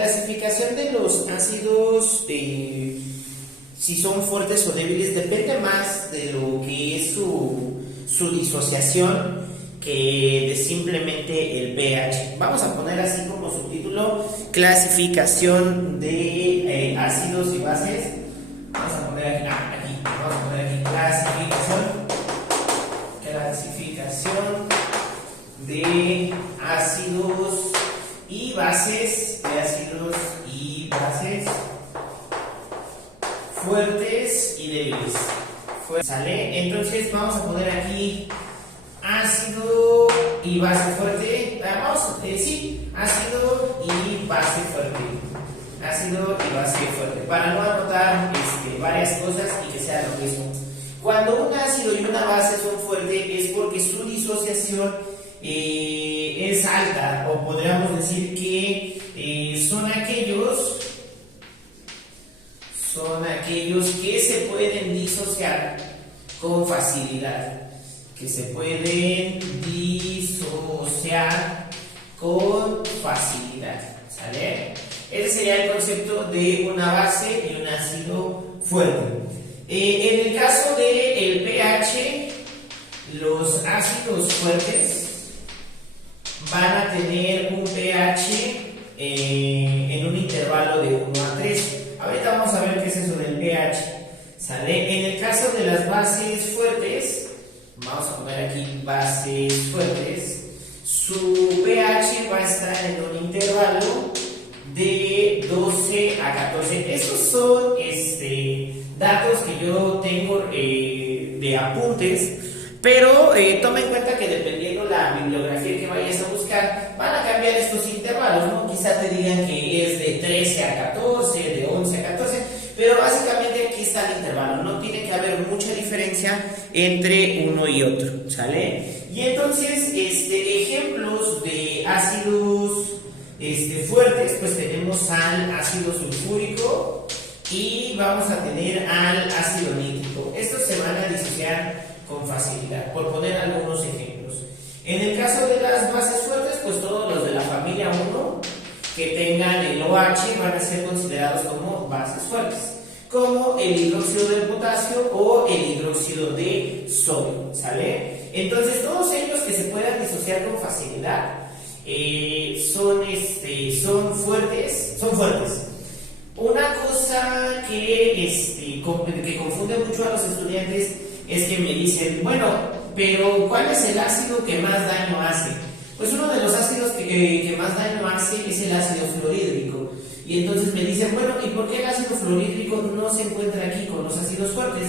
La clasificación de los ácidos, si son fuertes o débiles, depende más de lo que es su disociación que de simplemente el pH. Vamos a poner así como subtítulo: clasificación de ácidos y bases. Vamos a poner aquí, vamos a poner aquí clasificación de ácidos y bases, fuertes y débiles. ¿Sale? Entonces vamos a poner aquí ácido y base fuerte. Ácido y base fuerte. Ácido y base fuerte. Para no anotar varias cosas y que sea lo mismo. Cuando un ácido y una base son fuertes es porque su disociación es alta, o podríamos decir que son aquellos que se pueden disociar con facilidad. ¿Sale? Ese sería el concepto de una base y un ácido fuerte. En el caso del pH, los ácidos fuertes van a tener un pH en un intervalo de 1 a 3. Ahorita vamos a ver qué es eso del pH. ¿Sale? En el caso de las bases fuertes, vamos a poner aquí bases fuertes, su pH va a estar en un intervalo de 12 a 14. Estos son datos que yo tengo de apuntes, pero toma en cuenta que dependiendo la bibliografía que vayas a buscar, van a cambiar estos intervalos, ¿no? Quizá te digan que es de 13 a 14, de 11 a 14, pero básicamente aquí está el intervalo, no tiene que haber mucha diferencia entre uno y otro, ¿sale? Y entonces, ejemplos de ácidos fuertes, pues tenemos al ácido sulfúrico y vamos a tener al ácido nítrico. Estos se van a disociar con facilidad, por poner algunos ejemplos. En el caso de las bases fuertes, pues todos los de la familia 1 que tengan el OH van a ser considerados como bases fuertes, como el hidróxido de potasio o el hidróxido de sodio, ¿sale? Entonces todos ellos que se puedan disociar con facilidad son fuertes. Una cosa que confunde mucho a los estudiantes es que me dicen, bueno, pero ¿cuál es el ácido que más daño hace? Pues uno de los ácidos que más daño hace es el ácido fluorhídrico. Y entonces me dicen, bueno, ¿y por qué el ácido fluorhídrico no se encuentra aquí con los ácidos fuertes?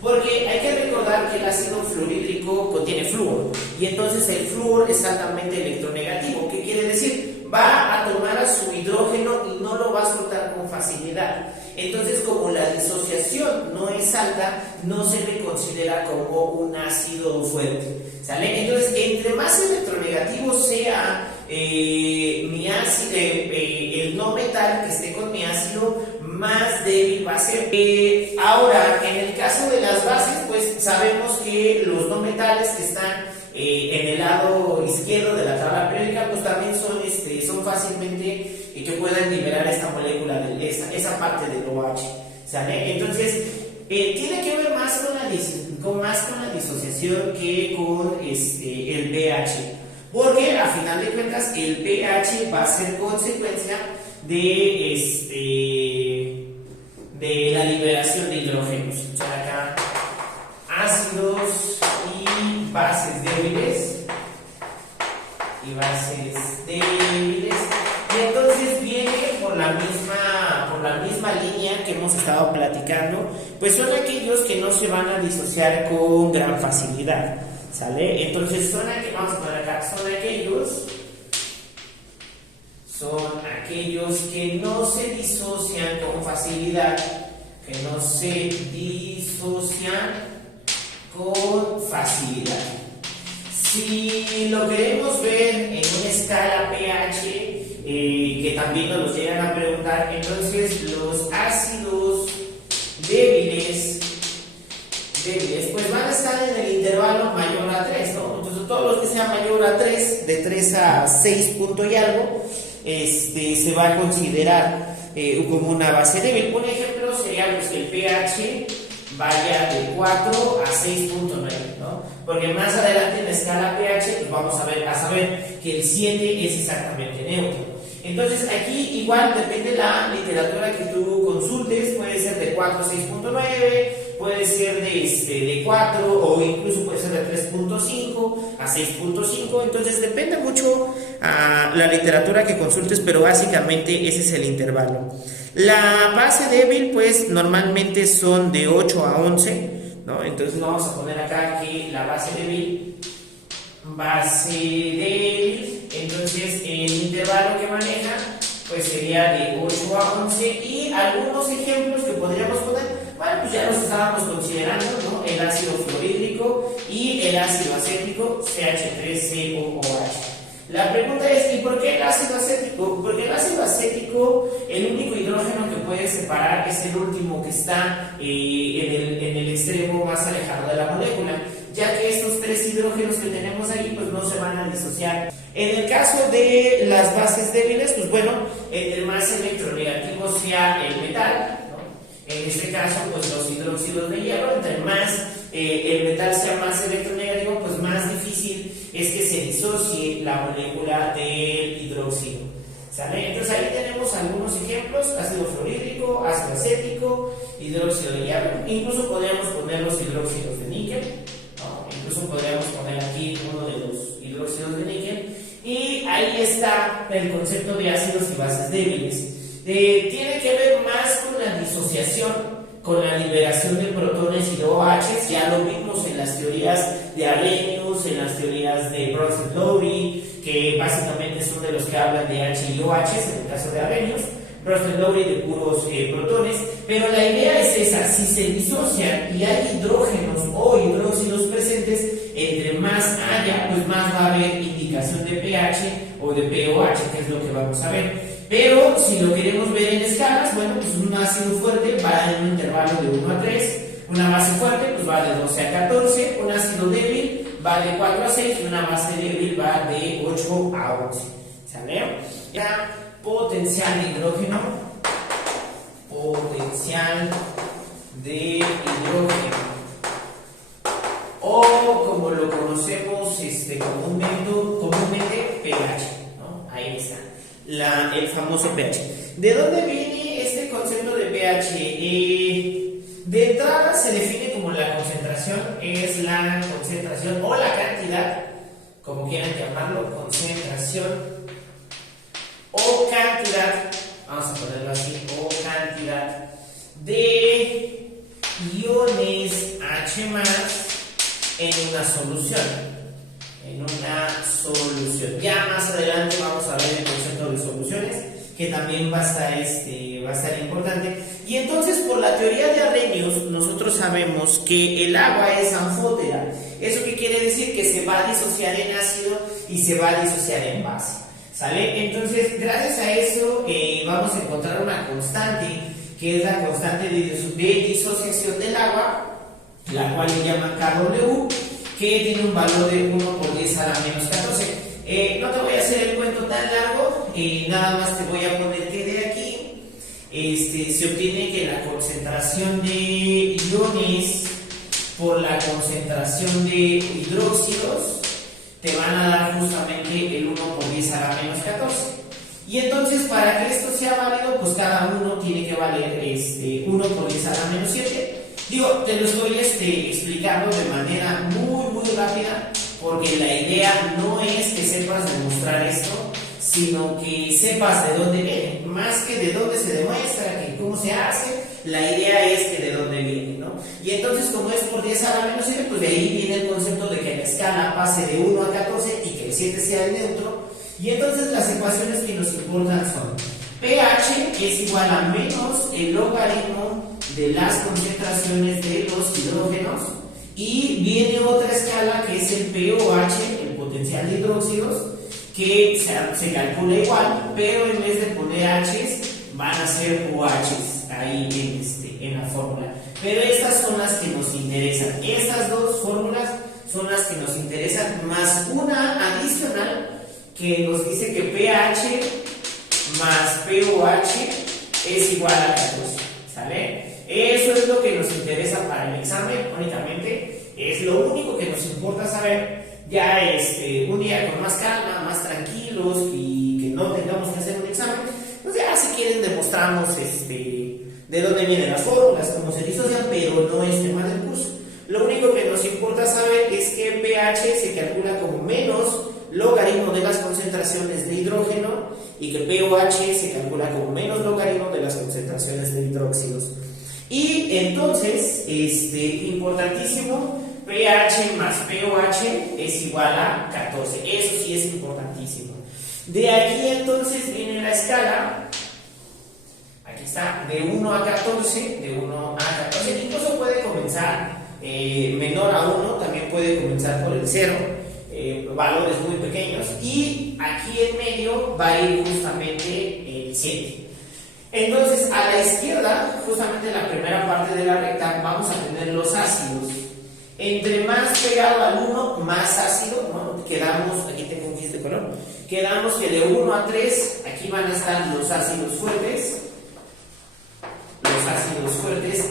Porque hay que recordar que el ácido fluorhídrico contiene flúor, y entonces el flúor es altamente electronegativo. ¿Qué quiere decir? Va a tomar a su hidrógeno y no lo va a soltar con facilidad. Entonces, como la disociación no es alta, no se le considera como un ácido fuerte, ¿sale? Entonces, entre más electronegativo sea mi ácido, el no metal que esté con mi ácido, más débil va a ser. Ahora, en el caso de las bases, pues sabemos que los no metales que están en el lado izquierdo de la tabla periódica, pues también son fácilmente que puedan liberar esta molécula, esa parte del OH, ¿sale? Entonces, tiene que ver más con la disociación que con el pH, porque a final de cuentas el pH va a ser consecuencia de la liberación de hidrógenos. O sea, acá ácidos y bases débiles y entonces viene por la misma línea que hemos estado platicando, pues son aquellos que no se van a disociar con gran facilidad, ¿sale? Entonces vamos a poner acá, son aquellos que no se disocian con facilidad, Si lo queremos ver en una escala pH, que también nos lo llegan a preguntar, entonces los ácidos débiles pues van a estar en el intervalo mayor a 3, ¿no? Entonces todos los que sean mayor a 3, de 3 a 6 punto y algo, se va a considerar como una base débil. Un ejemplo sería pues, que el pH vaya de 4 a 6.9, ¿no? Porque más adelante en la escala pH pues vamos a saber que el 7 es exactamente neutro. Entonces aquí igual depende de la literatura que tú consultes, puede ser de 4 a 6.9, puede ser de 4 o incluso puede ser de 3.5 a 6.5, entonces depende mucho la literatura que consultes, pero básicamente ese es el intervalo. La base débil pues normalmente son de 8 a 11, ¿no? Entonces vamos a poner acá que la base débil, entonces el intervalo que maneja pues sería de 8 a 11 y algunos ejemplos que podríamos poner, bueno, pues ya los estábamos considerando, ¿no? El ácido fluorhídrico y el ácido acético CH3COOH. La pregunta es, ¿y por qué el ácido acético? Porque el ácido acético, el único hidrógeno que puede separar es el último que está en el extremo más alejado de la molécula, ya que estos tres hidrógenos que tenemos ahí pues no se van a disociar. En el caso de las bases débiles, pues bueno, entre más electronegativo sea el metal, ¿no? En este caso pues los hidróxidos de hierro, entre más el metal sea más electronegativo, pues más difícil es que se disocie la molécula del hidróxido, ¿sale? Entonces ahí tenemos algunos ejemplos: ácido fluorhídrico, ácido acético, hidróxido de hierro. Incluso podríamos poner los hidróxidos de níquel, ¿no? Incluso podríamos poner aquí uno de los hidróxidos de níquel. Y ahí está el concepto de ácidos y bases débiles. Tiene que ver más con la disociación, con la liberación de protones y de OHs. Ya lo vimos en las teorías de Arrhenius, en las teorías de Bronsted-Lowry, que básicamente son de los que hablan de H y OHs, en el caso de Arrhenius, Bronsted-Lowry de puros protones. Pero la idea es esa: si se disocian y hay hidrógenos o hidróxidos presentes, entre más haya, pues más va a haber indicación de pH o de pOH, que es lo que vamos a ver. Pero si lo queremos ver en escalas, bueno, pues un ácido fuerte va en un intervalo de 1 a 3, una base fuerte pues va de 12 a 14, un ácido débil va de 4 a 6 y una base débil va de 8 a 11. ¿Sale? La potencial de hidrógeno, o como lo conocemos comúnmente pH, ¿no? Ahí está. El famoso pH. ¿De dónde viene este concepto de pH? De entrada se define como la concentración, es la concentración o la cantidad, como quieran llamarlo, concentración o cantidad, vamos a ponerlo así, o cantidad de iones H+ en una solución. Ya más adelante vamos a ver el concepto de soluciones, que también va a estar importante. Y entonces, por la teoría de Arrhenius, nosotros sabemos que el agua es anfótera. ¿Eso qué quiere decir? Que se va a disociar en ácido y se va a disociar en base, ¿sale? Entonces, gracias a eso vamos a encontrar una constante, que es la constante de disociación del agua, la cual le llaman KW, que tiene un valor de 1 por 10 a la menos 14. No te voy a hacer el cuento tan largo, nada más te voy a poner que de aquí se obtiene que la concentración de iones por la concentración de hidróxidos te van a dar justamente el 1 por 10 a la menos 14. Y entonces, para que esto sea válido, pues cada uno tiene que valer 1 por 10 a la menos 7. Digo, te lo estoy explicando de manera muy rápida, porque la idea no es que sepas demostrar esto, sino que sepas de dónde viene. Más que de dónde se demuestra, que cómo se hace, la idea es que de dónde viene, ¿no? Y entonces, como es por 10 a la menos 7, pues de ahí viene el concepto de que la escala pase de 1 a 14 y que el 7 sea el neutro. Y entonces las ecuaciones que nos importan son: pH es igual a menos el logaritmo de las concentraciones de los hidrógenos, y viene otra escala que es el pOH, el potencial de hidróxidos, que se calcula igual, pero en vez de poner H's van a ser OHs ahí en la fórmula. Pero estas son las que nos interesan. Estas dos fórmulas son las que nos interesan, más una adicional que nos dice que pH más pOH es igual a 14, ¿sale? Eso es lo que nos interesa para el examen, únicamente, es lo único que nos importa saber. Ya un día con más calma, más tranquilos y que no tengamos que hacer un examen, pues ya si quieren demostramos de dónde vienen las fórmulas, cómo se disocian, pero no es tema del curso. Lo único que nos importa saber es que pH se calcula como menos logaritmo de las concentraciones de hidrógeno y que pOH se calcula como menos logaritmo de las concentraciones de hidróxidos. Y entonces, importantísimo, pH más pOH es igual a 14. Eso sí es importantísimo. De aquí entonces viene la escala. Aquí está, de 1 a 14, de 1 a 14. Incluso puede comenzar menor a 1, también puede comenzar por el 0, valores muy pequeños. Y aquí en medio va a ir justamente el 7. Entonces, a la izquierda, justamente en la primera parte de la recta, vamos a tener los ácidos. Entre más pegado al 1, más ácido, ¿no? Quedamos, aquí tengo un gis de color, quedamos que de 1 a 3, aquí van a estar los ácidos fuertes,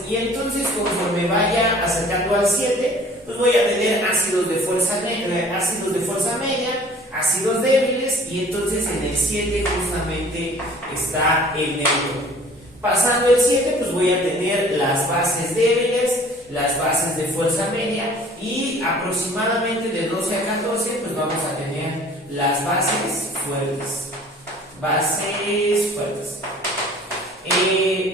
y entonces conforme vaya acercando al 7, pues voy a tener ácidos de fuerza media, ácidos débiles, y entonces en el 7 justamente está el neutro. Pasando el 7, pues voy a tener las bases débiles, las bases de fuerza media, y aproximadamente de 12 a 14 pues vamos a tener las bases fuertes.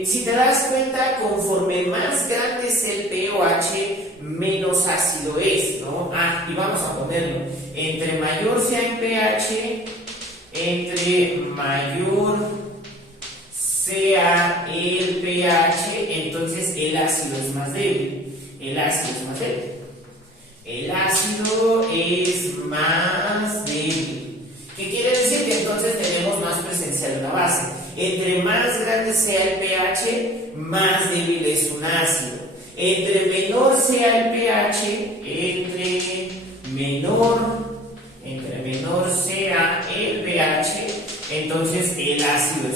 Si te das cuenta, conforme más grande es el pOH, menos ácido es, ¿no? Y vamos a ponerlo, entre mayor sea en pH, entre mayor sea el pH, entonces el ácido es más débil. El ácido es más débil. ¿Qué quiere decir? Que entonces tenemos más presencia de una base. Entre más grande sea el pH, más débil es un ácido. Entre menor sea el pH, entre menor sea el pH, entonces el ácido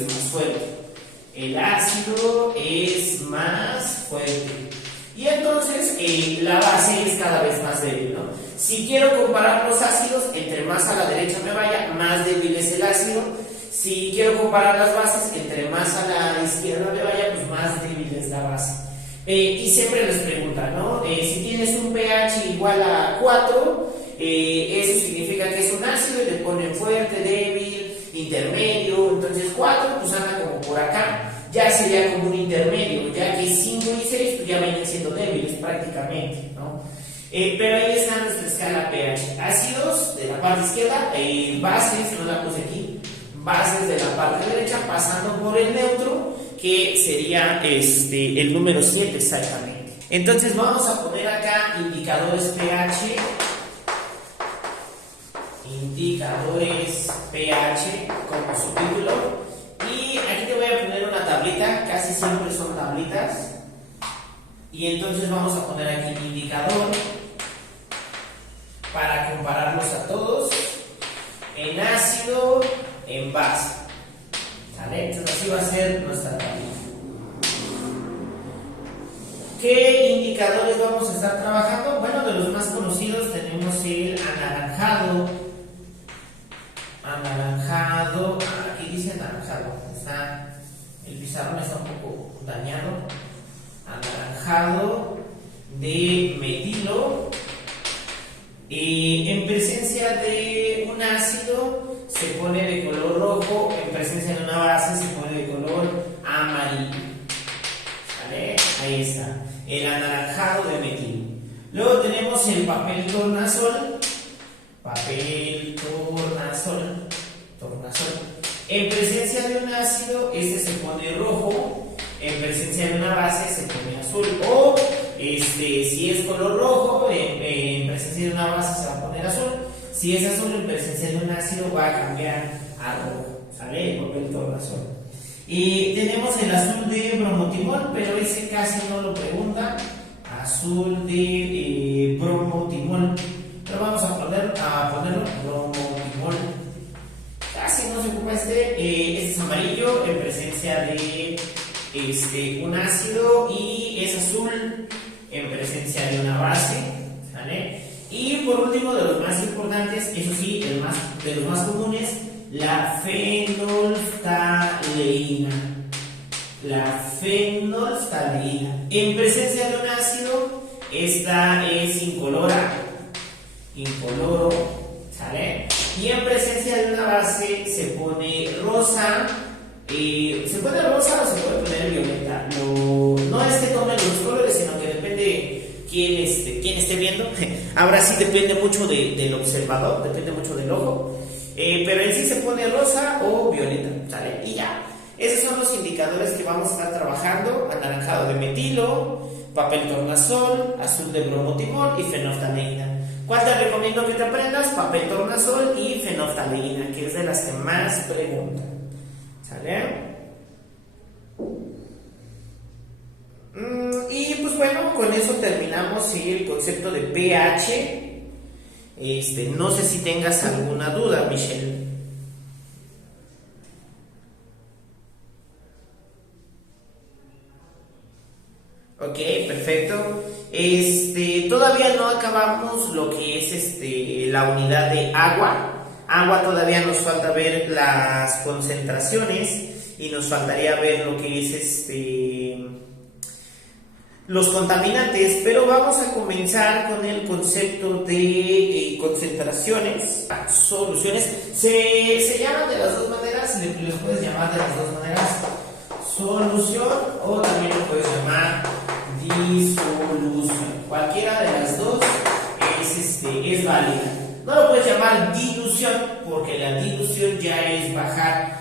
es más fuerte. Y entonces la base es cada vez más débil, ¿no? Si quiero comparar los ácidos, entre más a la derecha me vaya, más débil es el ácido. Si quiero comparar las bases, entre más a la izquierda me vaya, pues más débil es la base. Y siempre les preguntan, ¿no? Si tienes un pH igual a 4, eso significa que es un ácido, y le ponen fuerte, débil, intermedio. Entonces 4 pues anda como por acá, ya sería como un intermedio, ya que 5 y 6 pues ya vienen siendo débiles prácticamente, ¿no? Pero ahí está nuestra escala pH. Ácidos de la parte izquierda, bases, no la puse aquí, bases de la parte derecha, pasando por el neutro, que sería el número 7 exactamente. Entonces vamos a poner acá indicadores pH, como subtítulo, y aquí te voy a poner una tablita, casi siempre son tablitas, y entonces vamos a poner aquí indicador para compararlos a todos en ácido, en base, ¿vale? Entonces así va a ser nuestra tablita. ¿Qué indicadores vamos a estar trabajando? Bueno, de los más conocidos tenemos el anaranjado, aquí dice anaranjado, el pizarrón está un poco dañado, anaranjado de metilo. En presencia de un ácido se pone de color rojo, en presencia de una base se pone de color amarillo, ¿vale? Ahí está, el anaranjado de metilo. Luego tenemos el papel tornasol. En presencia de un ácido, se pone rojo, en presencia de una base se pone azul. O si es color rojo, en presencia de una base se va a poner azul. Si es azul, en presencia de un ácido va a cambiar a rojo, ¿sale? El papel tornasol. Y tenemos el azul de bromotimol, pero ese casi no lo pregunta. Azul de bromotimol. Pero vamos a ponerlo bromotimol. casi no se ocupa este es amarillo en presencia de un ácido y es azul en presencia de una base, ¿vale? Y por último, de los más importantes, eso sí, de los más comunes, la fenolftaleína. La fenolftaleína. En presencia de un ácido, esta es incoloro, ¿sale? Y en presencia de una base se pone rosa. Se pone rosa o se puede poner violeta. No es que tomen los colores, sino que depende quién esté viendo. Ahora sí depende mucho del observador, depende mucho del ojo. Pero en sí se pone rosa o violeta, ¿sale? Y ya. Esos son los indicadores que vamos a estar trabajando: anaranjado de metilo, papel tornasol, azul de bromotimol y fenolftaleína. ¿Cuál te recomiendo que te aprendas? Papel tornasol y fenolftaleína, que es de las que más preguntan. ¿Sale? Y pues bueno, con eso terminamos el concepto de pH. No sé si tengas alguna duda, Michelle. Ok, perfecto. Todavía no acabamos lo que es la unidad de agua. Agua todavía nos falta ver las concentraciones y nos faltaría ver lo que es los contaminantes, pero vamos a comenzar con el concepto de concentraciones, soluciones. Se llaman de las dos maneras, les puedes llamar de las dos maneras, solución o también lo puedes llamar disolución. Cualquiera de las dos es válida. No lo puedes llamar dilución porque la dilución ya es bajar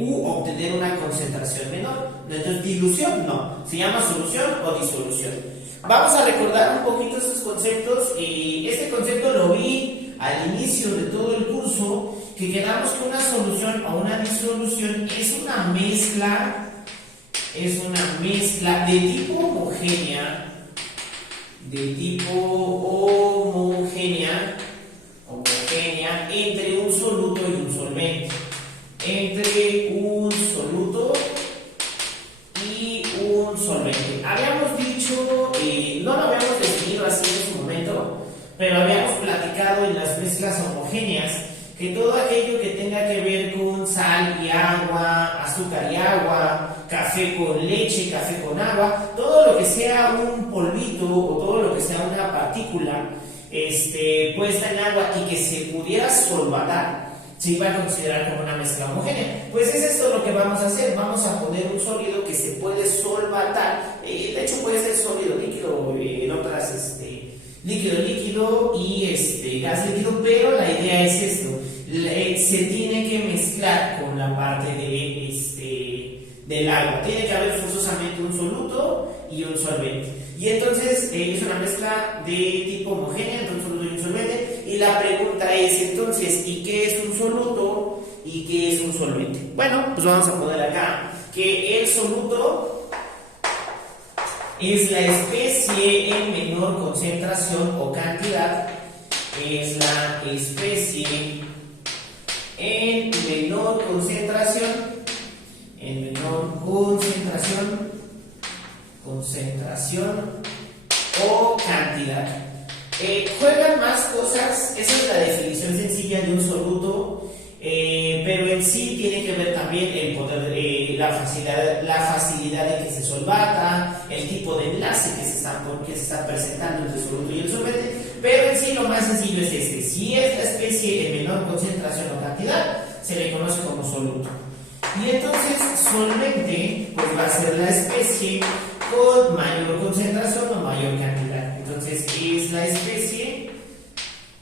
u obtener una concentración menor. Entonces dilución no, se llama solución o disolución. Vamos a recordar un poquito estos conceptos. Este concepto lo vi al inicio de todo el curso, que quedamos que una solución o una disolución es una mezcla de tipo homogénea, entre un soluto y un solvente. Entre un soluto y un solvente. Habíamos dicho, no lo habíamos definido así en su momento, pero habíamos platicado en las mezclas homogéneas que todo aquello que tenga que ver con sal y agua, azúcar y agua, café con leche, café con agua, todo lo que sea un polvito o todo lo que sea una partícula puesta en agua y que se pudiera solvatar, se iba a considerar como una mezcla homogénea. Pues es esto lo que vamos a hacer. Vamos a poner un sólido que se puede solvatar. De hecho puede ser sólido, líquido, en otras líquido y gas líquido, pero la idea es esto: se tiene que mezclar con la parte del agua. Tiene que haber forzosamente un soluto y un solvente. Y entonces es una mezcla de tipo homogénea entre un soluto y un solvente. Y la pregunta es entonces, ¿y qué es un soluto y qué es un solvente? Bueno, pues vamos a poner acá que el soluto es la especie en menor concentración o cantidad. Es la especie en menor concentración o cantidad. Juegan más cosas. Esa es la definición sencilla de un soluto, pero en sí tiene que ver también el poder, la facilidad de que se solvata, el tipo de enlace que se está presentando entre el soluto y el solvente. Pero en sí lo más sencillo es este: si es la especie en menor concentración o cantidad, se le conoce como soluto. Y entonces solvente pues va a ser la especie con mayor concentración o mayor cantidad. Entonces es la especie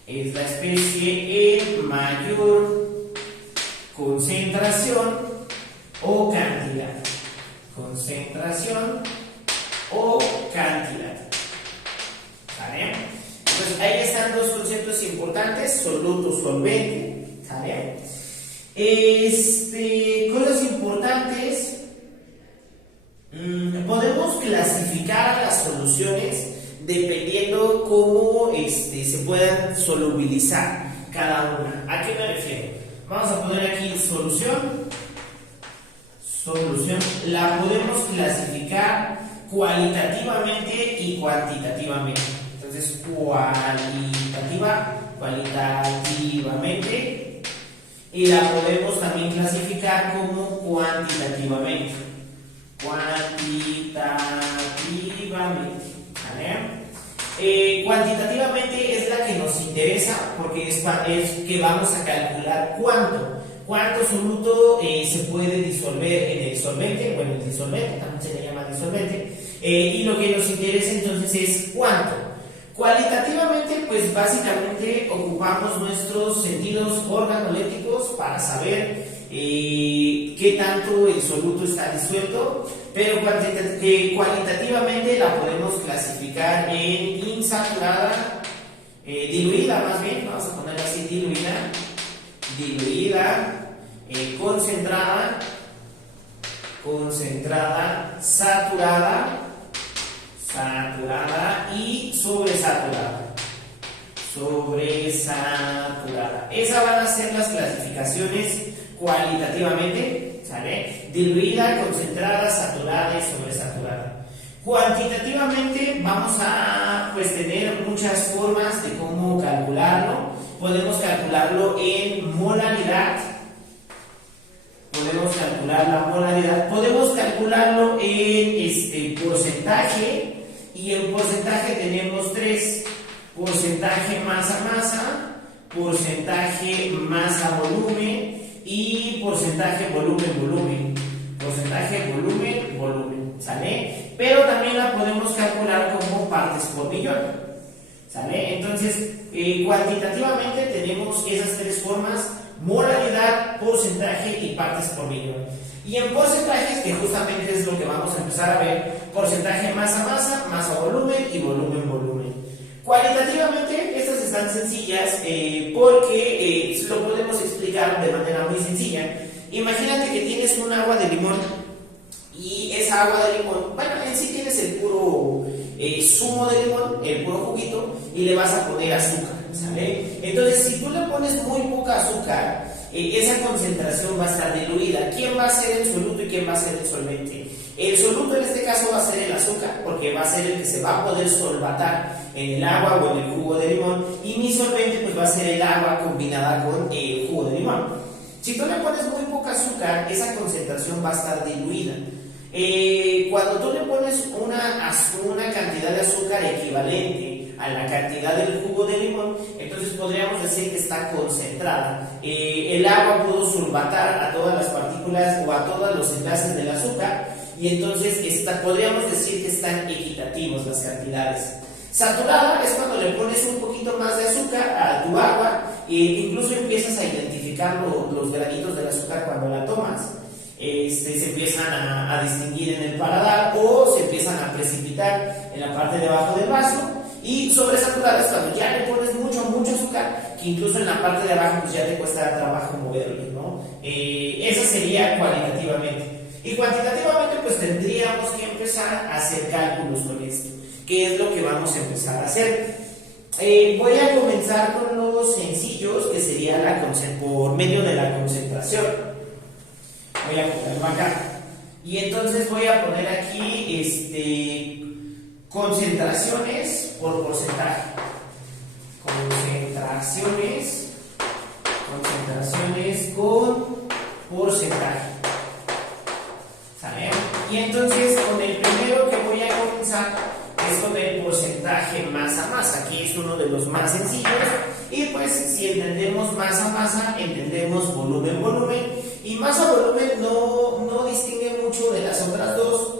en mayor concentración o cantidad. ¿Vale? Entonces ahí están dos conceptos importantes: soluto, solvente. ¿Vale? Cosas importantes. Podemos clasificar las soluciones dependiendo cómo se puedan solubilizar cada una. ¿A qué me refiero? Vamos a poner aquí solución. Solución. La podemos clasificar cualitativamente y cuantitativamente. Entonces, cualitativamente, y la podemos también clasificar como cuantitativamente. ¿Vale? Cuantitativamente es la que nos interesa porque es que vamos a calcular cuánto soluto se puede disolver en el solvente, bueno, el disolvente, también se le llama disolvente, y lo que nos interesa entonces es cuánto. Cualitativamente, pues básicamente ocupamos nuestros sentidos organolépticos para saber qué tanto el soluto está disuelto, pero cualitativamente la podemos clasificar en insaturada, diluida más bien, vamos a ponerla así, diluida, concentrada, saturada y sobresaturada. Esas van a ser las clasificaciones cualitativamente, ¿sale? Diluida, concentrada, saturada y sobresaturada. Cuantitativamente vamos a tener muchas formas de cómo calcularlo. Podemos calcularlo en molaridad. Podemos calcularlo en porcentaje, y en porcentaje tenemos tres: porcentaje masa-masa, porcentaje masa-volumen y porcentaje volumen-volumen. Porcentaje volumen-volumen, ¿sale? Pero también la podemos calcular como partes por millón, ¿sale? Entonces, cuantitativamente tenemos esas tres formas: molaridad, porcentaje y partes por millón. Y en porcentajes, que justamente es lo que vamos a empezar a ver, porcentaje masa-masa, masa-volumen y volumen-volumen. Cualitativamente, estas están sencillas porque lo podemos explicar de manera muy sencilla. Imagínate que tienes un agua de limón, y esa agua de limón, bueno, en sí tienes el puro zumo de limón, el puro juguito, y le vas a poner azúcar, ¿sale? Entonces, si tú le pones muy poca azúcar, esa concentración va a estar diluida. ¿Quién va a ser el soluto y quién va a ser el solvente? El soluto en este caso va a ser el azúcar, porque va a ser el que se va a poder solvatar en el agua o en el jugo de limón, y mi solvente pues va a ser el agua combinada con el jugo de limón. Si tú le pones muy poca azúcar, esa concentración va a estar diluida. Cuando tú le pones una cantidad de azúcar equivalente a la cantidad del jugo de limón, entonces podríamos decir que está concentrada. El agua pudo solvatar a todas las partículas o a todos los enlaces del azúcar, y entonces podríamos decir que están equitativos las cantidades. Saturada es cuando le pones un poquito más de azúcar a tu agua e incluso empiezas a identificar los granitos del azúcar cuando la tomas. Se empiezan a distinguir en el paladar o se empiezan a precipitar en la parte de abajo del vaso. Y sobresaturada es cuando ya le pones mucho azúcar, que incluso en la parte de abajo pues ya te cuesta trabajo moverlo, ¿no? Esa sería cualitativamente. Y cuantitativamente pues tendríamos que empezar a hacer cálculos con esto, que es lo que vamos a empezar a hacer. Voy a comenzar con los sencillos, que sería por medio de la concentración. Voy a ponerlo acá. Y entonces voy a poner aquí concentraciones por porcentaje. Concentraciones con porcentaje. ¿Sale? Y entonces con el primero que voy a comenzar es con el porcentaje masa-masa, que es uno de los más sencillos. Y pues si entendemos masa-masa, entendemos volumen-volumen. Y masa-volumen no distingue mucho de las otras dos.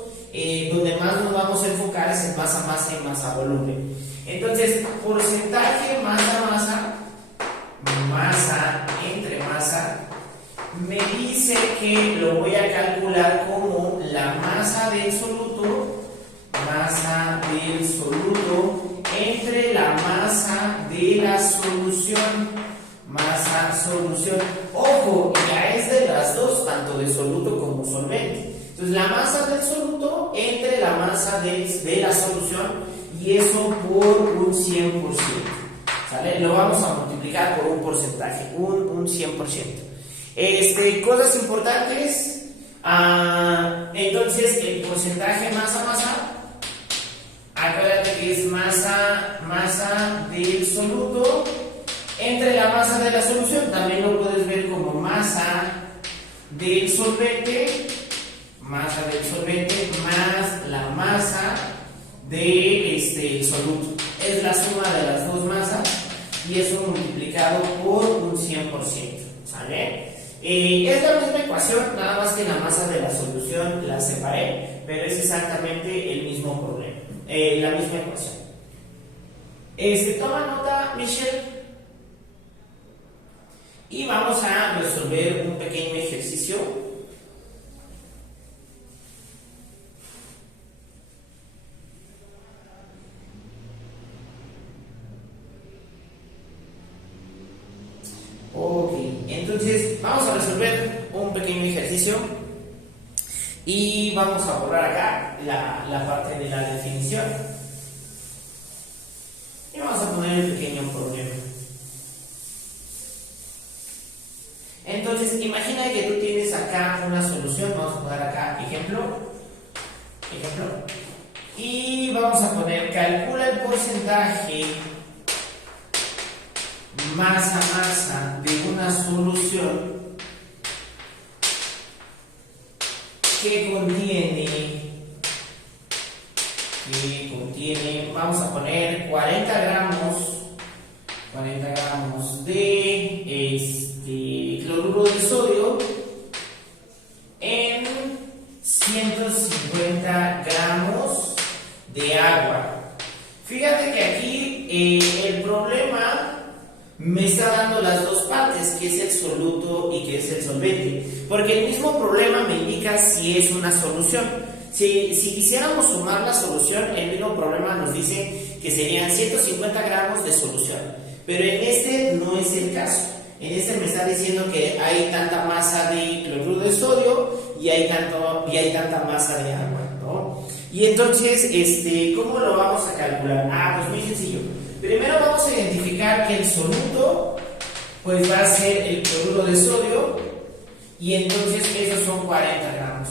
Donde más nos vamos a enfocar es en masa-masa y masa-volumen. Entonces, porcentaje masa-masa, masa entre masa, me dice que lo voy a calcular como la masa del soluto entre la masa de la solución. Solución. Ojo, ya es de las dos, tanto de soluto como solvente. Entonces, la masa del soluto entre la masa de la solución, y eso por un 100%. ¿Sale? Lo vamos a multiplicar por un porcentaje, un 100%. Cosas importantes. Entonces, el porcentaje masa-masa, acuérdate que es masa del soluto entre la masa de la solución. También lo puedes ver como masa del solvente más la masa del soluto. Es la suma de las dos masas y eso multiplicado por un 100%. ¿Sale? Es la misma ecuación, nada más que la masa de la solución la separé, pero es exactamente el mismo problema, la misma ecuación. Toma nota, Michelle, y vamos a resolver un pequeño ejercicio. Ok, entonces vamos a resolver un pequeño ejercicio y vamos a borrar acá la parte de la definición y vamos a poner el pequeño problema. Entonces imagina que tú tienes acá una solución, vamos a poner acá ejemplo, y vamos a poner calcula el porcentaje masa-masa de una solución que contiene, vamos a poner 40 gramos de cloruro de sodio en 150 gramos de agua. Fíjate que aquí el problema me está dando las dos partes, que es el soluto y que es el solvente, porque el mismo problema me indica si es una solución. Si quisiéramos sumar la solución, el mismo problema nos dice que serían 150 gramos de solución, pero en este no es el caso. En este me está diciendo que hay tanta masa de cloruro de sodio y hay tanta masa de agua, ¿no? Y entonces, ¿cómo lo vamos a calcular? Pues muy sencillo. Primero vamos a identificar que el soluto pues va a ser el cloruro de sodio y entonces esos son 40 gramos.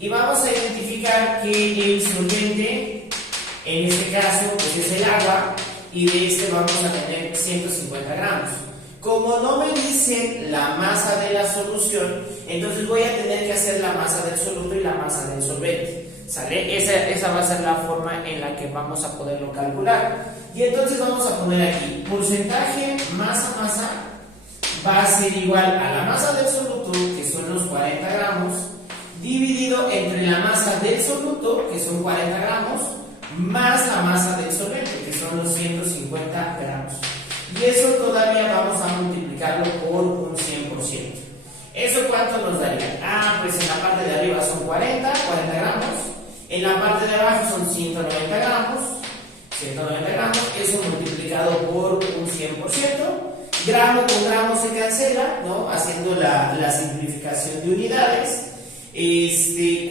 Y vamos a identificar que el solvente, en este caso, pues es el agua y de este vamos a tener 150 gramos. Como no me dicen la masa de la solución, entonces voy a tener que hacer la masa del soluto y la masa del solvente. ¿Sale? Esa va a ser la forma en la que vamos a poderlo calcular. Y entonces vamos a poner aquí porcentaje masa-masa va a ser igual a la masa del soluto, que son los 40 gramos, dividido entre la masa del soluto, que son 40 gramos, más la masa del solvente, que son los 150 gramos. Y eso todavía vamos a multiplicarlo por un 100%. ¿Eso cuánto nos daría? Pues en la parte de arriba son 40 gramos. En la parte de abajo son 190 gramos, eso multiplicado por un 100%, gramo con gramo se cancela, ¿no? Haciendo la simplificación de unidades,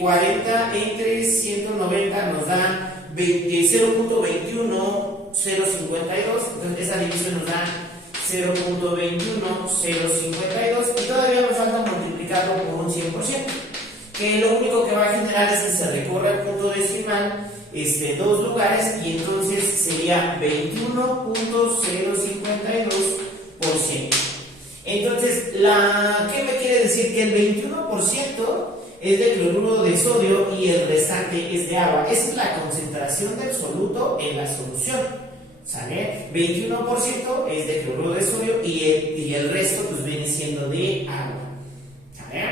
40 entre 190 nos da 0.21052, entonces esa división nos da 0.21052 y todavía me falta multiplicarlo por un 100%. Que lo único que va a generar es que se recorra el punto decimal dos lugares y entonces sería 21.052%. Entonces, ¿qué me quiere decir? Que el 21% es de cloruro de sodio y el restante es de agua. Esa es la concentración del soluto en la solución. ¿Sale? 21% es de cloruro de sodio y el resto pues viene siendo de agua. ¿Sale?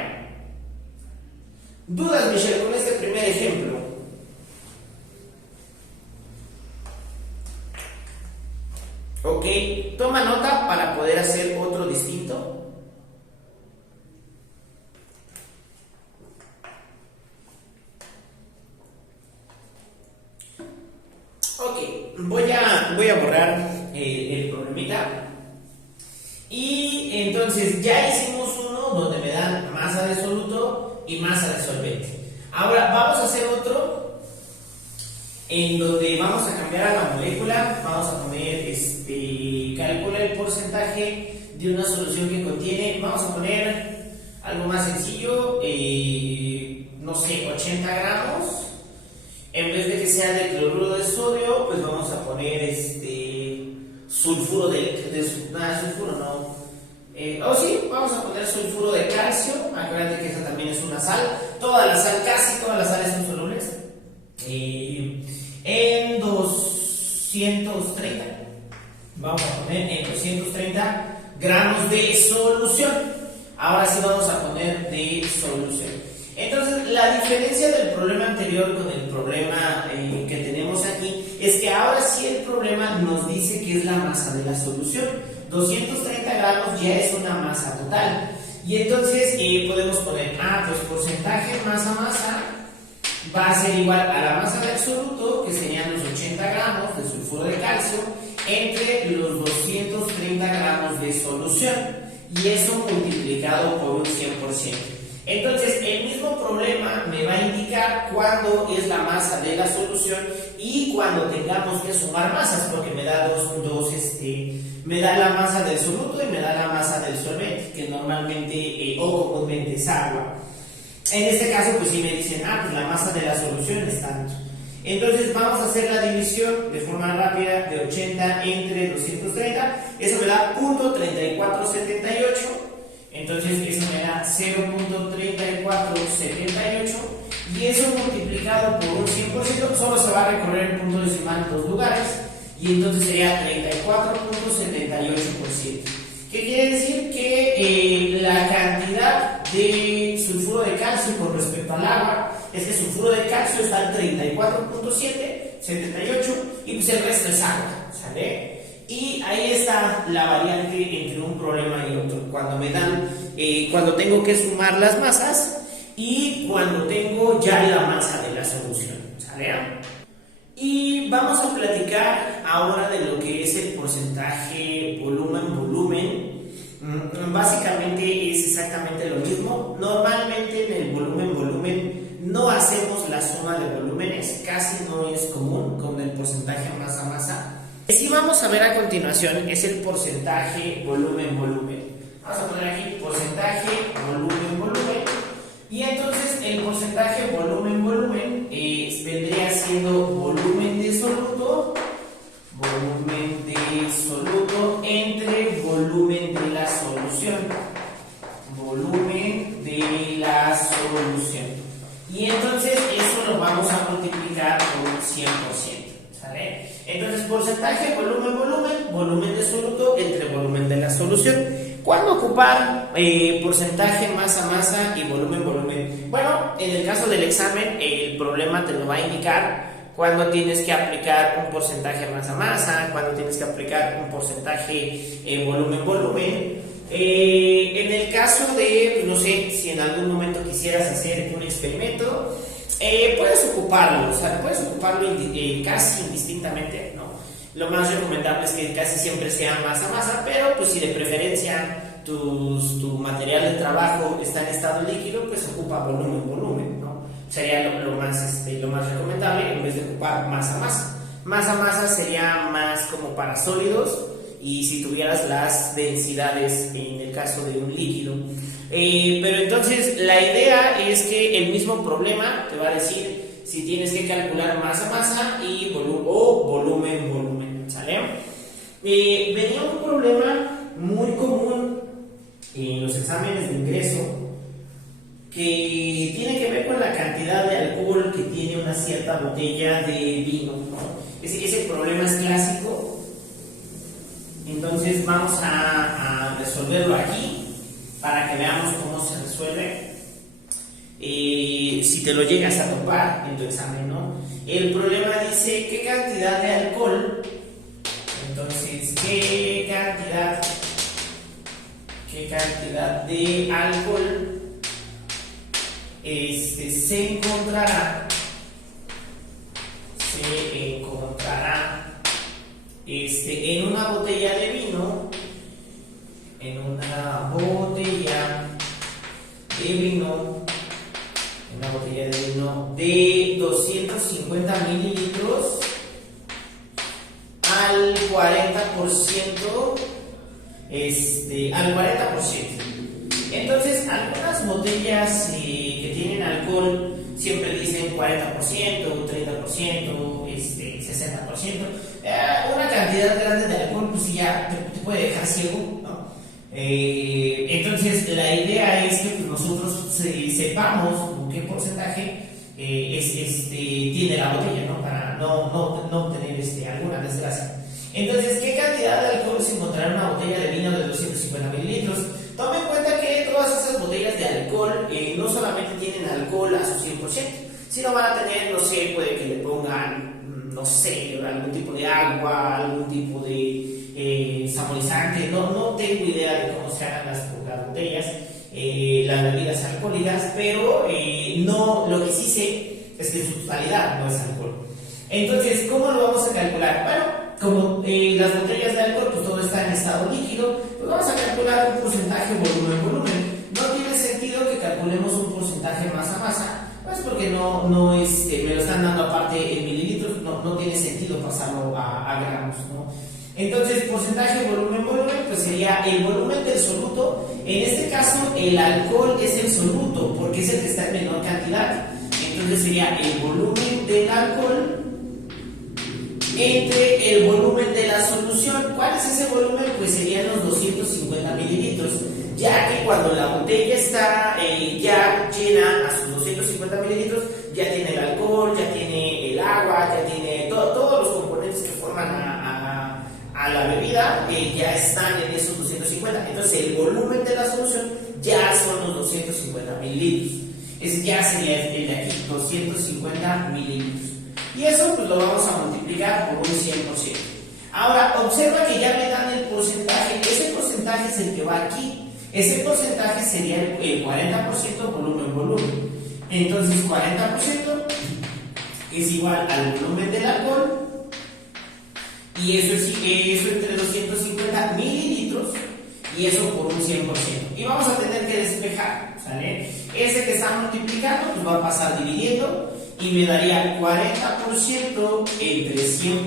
¿Dudas, Michelle, con este primer ejemplo? Ok, toma nota para poder hacer otro distinto. Ok, voy a borrar el problemita. Y entonces ya hicimos uno donde me dan masa de soluto y masa de solvente. Ahora vamos a hacer otro en donde vamos a cambiar a la molécula. Vamos a poner calcula el porcentaje de una solución que contiene, vamos a poner algo más sencillo, no sé, 80 gramos. En vez de que sea de cloruro de sodio, pues vamos a poner sulfuro sulfuro no. Sí, vamos a poner sulfuro de calcio. Acuérdate que esa también es una sal. Casi todas las sales son solubles. En 230. Vamos a poner en 230 gramos de solución. Ahora sí vamos a poner de solución. Entonces, la diferencia del problema anterior con el problema que tenemos aquí es que ahora sí el problema nos dice que es la masa de la solución. 230 gramos ya es una masa total. Y entonces podemos poner, pues porcentaje masa va a ser igual a la masa de absoluto, que serían los 80 gramos de sulfuro de calcio, entre los 230 gramos de solución. Y eso multiplicado por un 100%. Entonces, el mismo problema me va a indicar cuándo es la masa de la solución y cuando tengamos que sumar masas, porque me da me da la masa del soluto y me da la masa del solvente, que normalmente o comúnmente es agua. En este caso, pues sí me dicen, pues la masa de la solución es tanto. Entonces, vamos a hacer la división de forma rápida de 80 entre 230. Eso me da 0.3478. Entonces eso me da 0.3478 y eso multiplicado por un 100% solo se va a recorrer el punto decimal en dos lugares y entonces sería 34.78%. ¿Qué quiere decir? Que la cantidad de sulfuro de calcio con respecto al agua es que el sulfuro de calcio está al 34.78 y pues el resto es agua, ¿sale? Y ahí está la variante entre un problema y otro, cuando me dan, cuando tengo que sumar las masas y cuando tengo ya la masa de la solución, ¿sale? Y vamos a platicar ahora de lo que es el porcentaje volumen-volumen. Básicamente es exactamente lo mismo. Normalmente en el volumen-volumen no hacemos la suma de volúmenes, casi no es común con el porcentaje masa-masa. Si vamos a ver a continuación es el porcentaje volumen-volumen. Vamos a poner aquí porcentaje volumen-volumen. Y entonces el porcentaje volumen-volumen vendría siendo volumen de soluto entre volumen de la solución. Volumen de la solución. Y entonces eso lo vamos a multiplicar por un 100%. ¿Sale? Entonces, porcentaje, volumen de soluto entre volumen de la solución. ¿Cuándo ocupar porcentaje masa y volumen? Bueno, en el caso del examen, el problema te lo va a indicar cuando tienes que aplicar un porcentaje masa, cuando tienes que aplicar un porcentaje volumen. En el caso de, no sé, si en algún momento quisieras hacer un experimento, puedes ocuparlo, casi indistintamente, ¿no? Lo más recomendable es que casi siempre sea masa, pero pues si de preferencia tu material de trabajo está en estado líquido, pues ocupa volumen, ¿no? Sería lo más recomendable en vez de ocupar masa. Masa sería más como para sólidos y si tuvieras las densidades en el caso de un líquido. Pero entonces la idea es que el mismo problema te va a decir si tienes que calcular masa y volumen, ¿sale? Venía un problema muy común en los exámenes de ingreso que tiene que ver con la cantidad de alcohol que tiene una cierta botella de vino, ¿no? Ese problema es clásico. Entonces vamos a resolverlo aquí para que veamos cómo se resuelve. Si te lo llegas a topar en tu examen, ¿no? El problema dice qué cantidad de alcohol. Entonces, qué cantidad de alcohol se encontrará en una botella de vino, de 250 mililitros al 40%, Entonces, algunas botellas que tienen alcohol siempre dicen 40%, 30%, 60%. Una cantidad grande de alcohol, pues sí, ya te puede dejar ciego, ¿no? Entonces, la idea es que pues, nosotros sepamos con qué porcentaje tiene la botella, ¿no? Para no tener alguna desgracia. Entonces, ¿qué cantidad de alcohol se encontrará en una botella de vino de 250 mililitros? Tome en cuenta que todas esas botellas de alcohol no solamente tienen alcohol a su 100%, sino van a tener, no sé, puede que le pongan, no sé, algún tipo de agua, algún tipo de saborizante, no tengo idea de cómo se hagan las botellas, las bebidas alcohólicas, pero no, lo que sí sé es que en su totalidad no es alcohol. Entonces, ¿cómo lo vamos a calcular? Bueno, como las botellas de alcohol, pues todo está en estado líquido, pues vamos a calcular un porcentaje volumen. No tiene sentido que calculemos un porcentaje masa, pues porque no me lo están dando aparte en mililitros, no tiene sentido pasarlo a gramos, ¿no? Entonces, porcentaje volumen, pues sería el volumen del soluto. En este caso, el alcohol es el soluto, porque es el que está en menor cantidad. Entonces sería el volumen del alcohol entre el volumen de la solución. ¿Cuál es ese volumen? Pues serían los 250 mililitros, ya que cuando la botella está ya llena a sus 250 mililitros, ya tiene el alcohol, ya tiene el agua, ya tiene todos los componentes que forman a la bebida, ya están en esos 250. Entonces el volumen de la solución ya son los 250 mililitros. Ese ya sería el de aquí, 250 mililitros. Y eso pues lo vamos a multiplicar por un 100%. Ahora, observa que ya me dan el porcentaje. Ese porcentaje es el que va aquí. Ese porcentaje sería el 40% volumen. Entonces, 40% es igual al volumen del alcohol. Y eso entre 250 mililitros. Y eso por un 100%. Y vamos a tener que despejar, ¿sale? Ese que está multiplicando pues va a pasar dividiendo. Y me daría 40% entre 100%,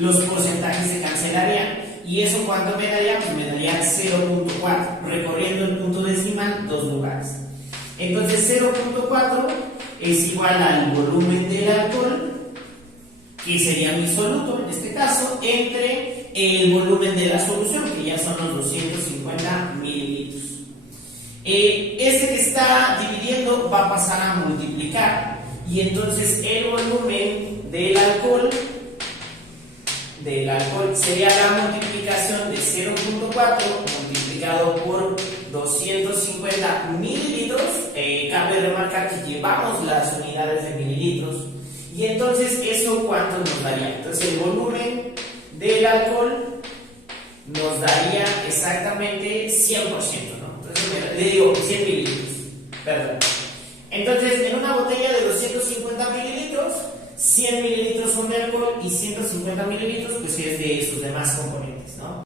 los porcentajes se cancelarían. ¿Y eso cuánto me daría? Pues me daría 0.4, recorriendo el punto decimal 2 lugares. Entonces 0.4 es igual al volumen del alcohol, que sería mi soluto en este caso, entre el volumen de la solución, que ya son los 250 mililitros. Este que está dividiendo va a pasar a multiplicar, y entonces el volumen del alcohol sería la multiplicación de 0.4 multiplicado por 250 mililitros. Cabe remarcar que llevamos las unidades de mililitros, y entonces eso cuánto nos daría. Entonces el volumen del alcohol nos daría exactamente 100%, ¿no? Le digo 100 mililitros, perdón. Entonces, en una botella de 250 mililitros, 100 mililitros son de alcohol y 150 mililitros pues es de sus demás componentes, ¿no?